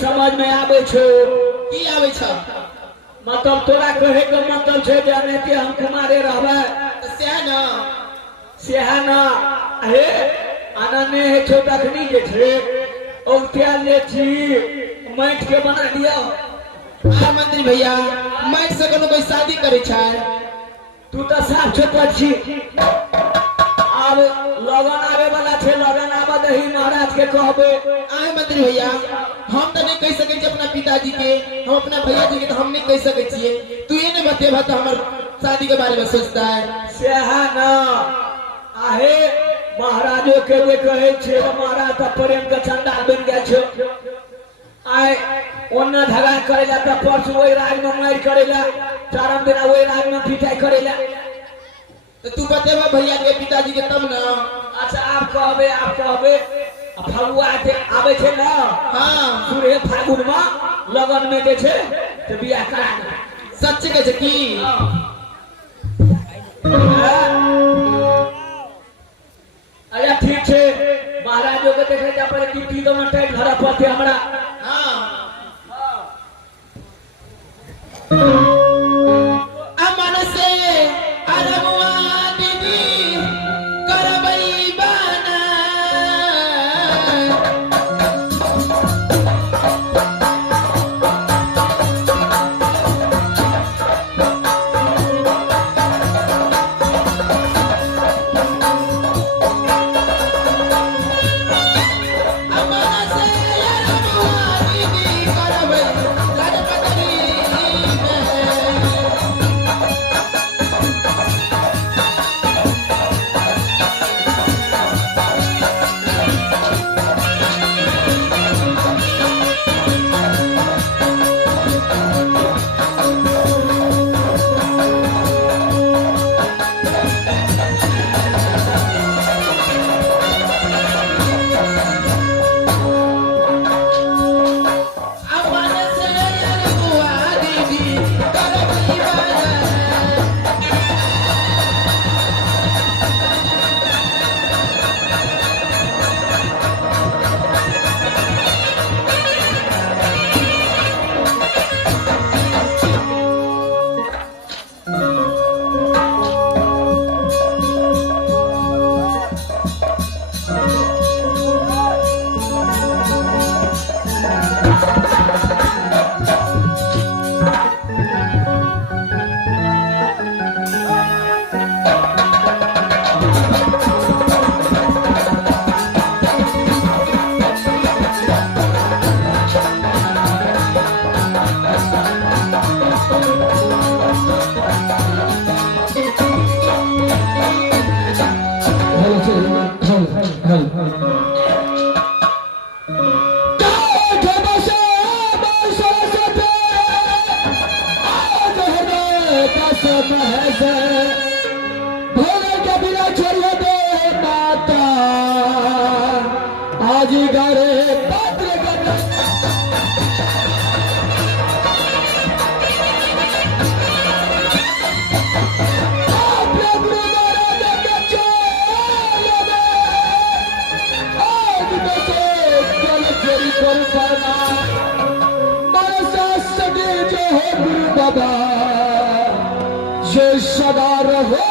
समझ में आवे छो की आवे छ मतलब तोरा कहे के मतलब छे जे अनेते हम कुमारे रहबे सेहा ना हे अनने है छो तखनी जे छे औतिया ले छी मैट के बना दियो आ मंत्री भैया मैट से कोनो कोई शादी करे छै तू तो साफ छोट छी अब लगन आवे वाला छे लगन आवा दही महाराज के कहबे आए मंत्री भैया हम तो नहीं कह सके अपना पिताजी के हम अपना भैया जी के तो हम नहीं कह सके छिए तू ये नहीं बतेबा तो हमर शादी के बारे में सोचता है सेहा ना आहे महाराजो के जे कहे छे महाराज त प्रेम के चंदा बन गया छे आए ओन्ना धगा करेला त परसु ओई राज में मार करेला चारम दिन ओई राज में पिटाई करेला तो तू बतेबा भैया के पिताजी के तब ना अच्छा आप कहबे फगुआ के आवे छे ना हां सूर्य फागुन में लगन में जे छे तो बियाह करा सच के छे की अरे ठीक छे महाराजो के देखे जा पर की तो में टाइट भरा पड़ते हमरा हां अमन से अरमुआ दीदी करबई बाना रहो गुरु बाबा ये सदा रहो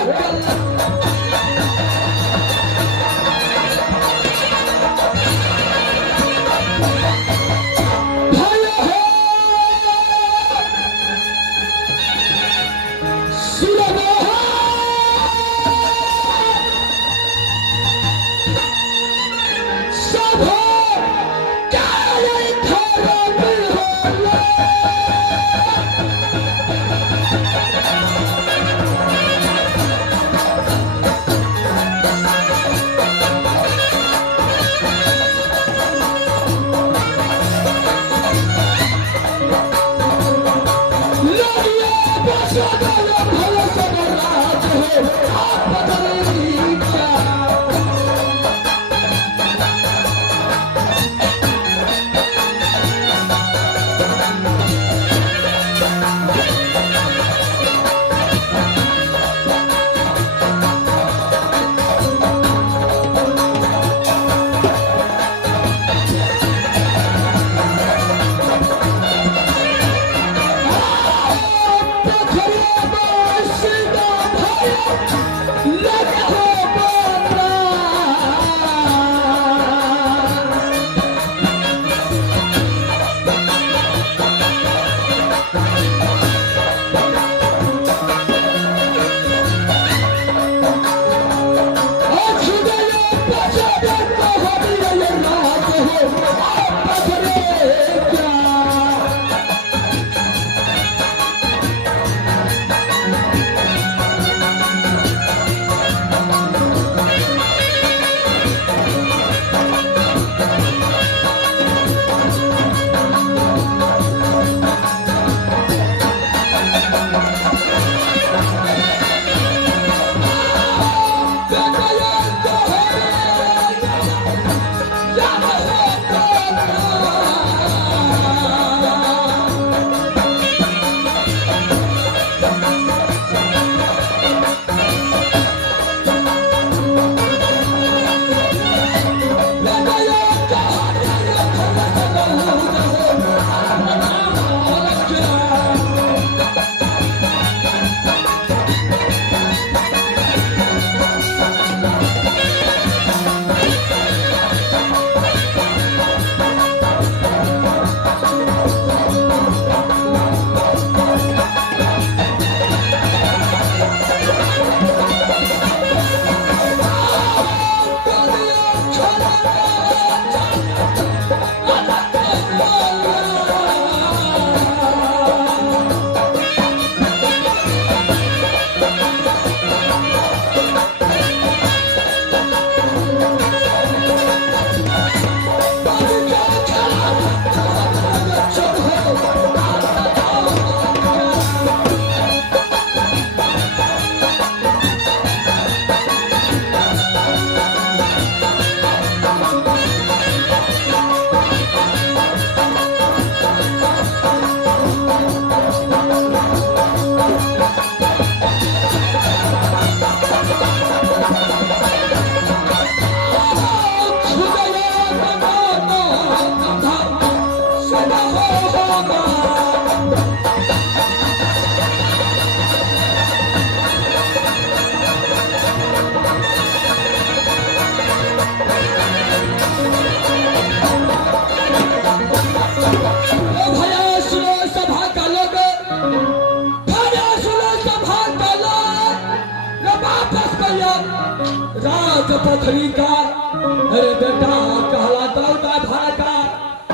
पथरी का अरे बेटा कहला दौड़ा भागा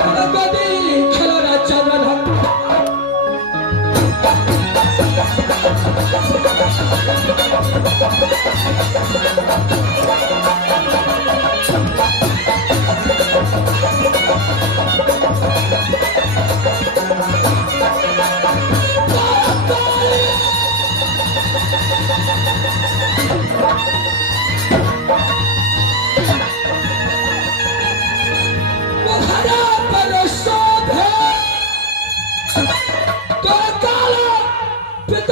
अरे गदी खेलना चलन पिता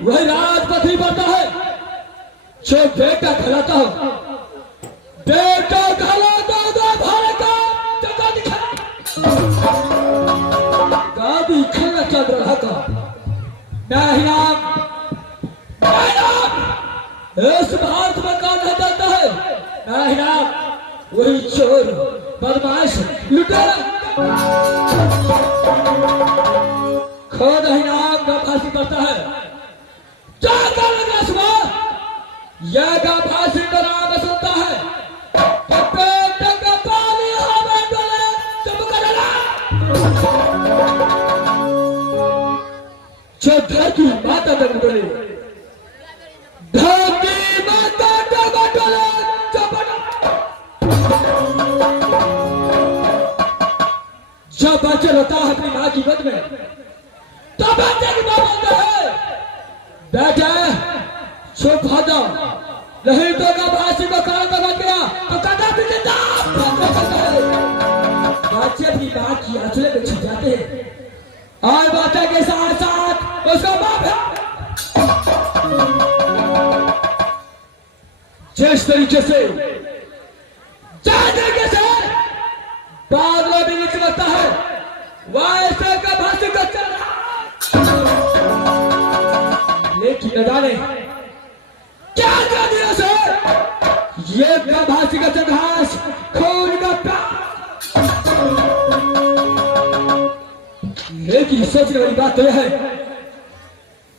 वही राजपथी बनता है जो बेटा कहलाता हो। बेटा कहलाता तो भारत का जगह दिखा गादी खेलना चल रहा था। नहीं नाम इस भारत में कौन है जाता है? नहीं नाम वही चोर बदमाश लुटेरा खुद ही नाम का फांसी करता है। जाकर लगा सुबह यह का फांसी का नाम सुनता है कि पेट का पानी हमें डोले चमक डला जो धरती माता तक डोले धरती माता तक डोले जब बच्चे रोता है अपनी माँ की गोद में तो बच्चे की माँ बोलता है बेटा चुप हो जाओ नहीं तो का फांसी को काल तो बच गया तो कदा भी जिंदा बच्चे अपनी माँ की आंचलें में छिप जाते हैं और बातें के साथ साथ उसका बाप है। जिस तरीके से बादलों भी नीचे लगता है वैसे का फांसी का चल रहा लेकिन न जाने क्या कर दिया सर ये का फांसी का चल घास खून का प्यार। लेकिन सोचने वाली बात तो यह है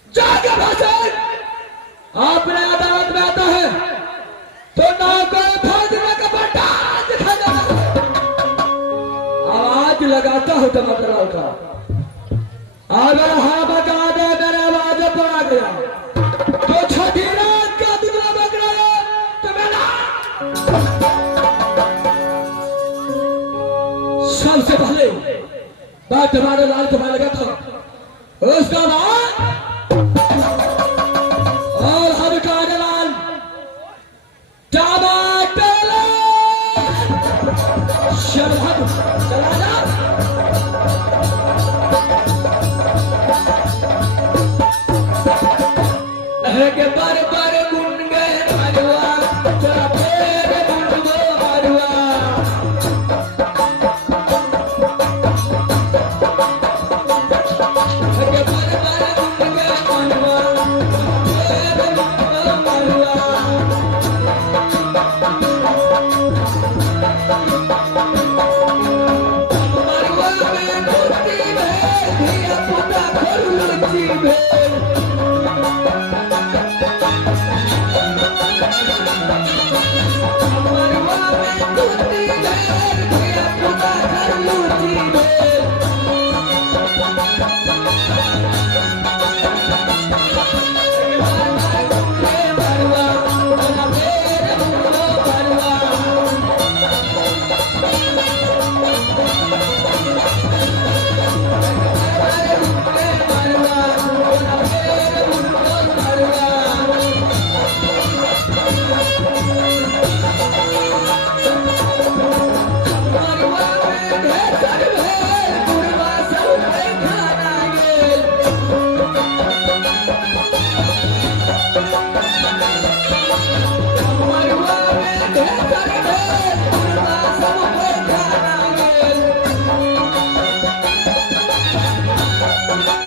जाके भाषण अपने अदालत में आता है तो ना कोई फांसी का बट्टा दिखा जाता है। आवाज लगाता हो टमाटर का अगर हाँ बता दे मेरे आवाज पड़ा गया तो छठी रात का दुगना बग रहा तो मेरा सबसे पहले बात हमारे लाल तुम्हारे लगा था उसका बाद और हम का लाल टमाटर शरहद चला जा के बार गुन गए मरवा तेरा फेर गुन गो मरवा के बार गुन गए मरवा फेर गुन गो मरवा मरवा में मोती है धिया पुता खोलुची है